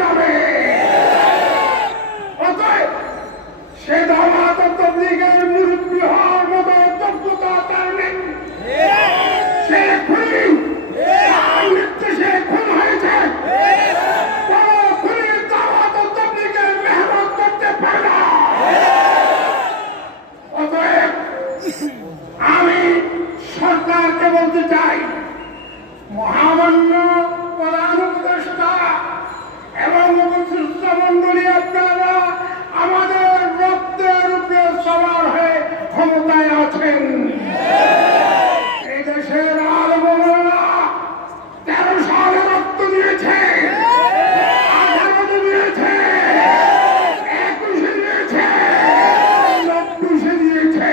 যাবে। অতএব সে দাওয়াত ও তাবলীগের মুরব্বী হওয়ার মতো যোগ্যতা তার নেই। সে খুনি, তার নির্দেশে খুন হয়েছে। কোনো খুনি দাওয়াত ও তাবলীগের মেহনত করতে পারে না। অতএব আমি সরকারকে বলতে চাই, মহামান্য প্রধান উপদেষ্টা এবং উপদেষ্টা মন্ডলী, আপনারা আমাদের রক্তের উপরে সবার হয়ে ক্ষমতায় আছেন। এই দেশের আলমরা 13 সালে রক্ত দিয়েছে, 18 দিয়েছে, 21 দিয়েছে, 24 দিয়েছে।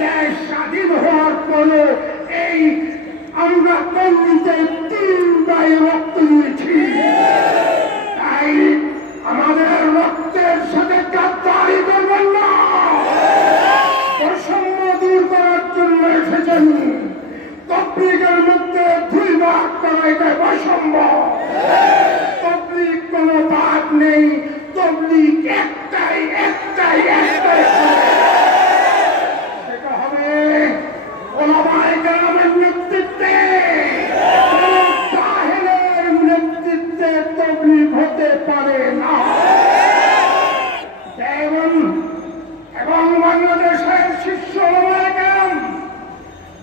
দেশ স্বাধীন হওয়ার পরে এই আমরা পল্লীতে 3 গায়ে রক্ত দিয়েছি। তাই আমাদের রক্তের সাথে গাদ্দারি করবেন না। বৈষম্য দূর করার জন্য এসেছেন। তাবলীগের মধ্যে 2 ভাগ করা, এটা বৈষম্য। তাবলীগ কোনো ভাগ নেই, তাবলীগ একটাই। সেটা হবে ওলামায়ে কেরামের নেতৃত্বে। জাহেলের নেতৃত্বে তাবলীগ হতে পারে না। এবং বাংলাদেশের শীর্ষ ওলামায়ে কেরাম,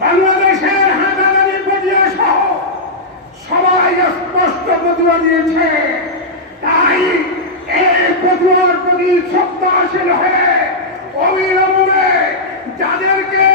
বাংলাদেশের হাজারি পটিয়া সহ সবাই স্পষ্ট ফতোয়া দিয়েছে। তাই এই ফতোয়ার প্রতি শ্রদ্ধাশীল হয়ে অবিলম্বে যাদেরকে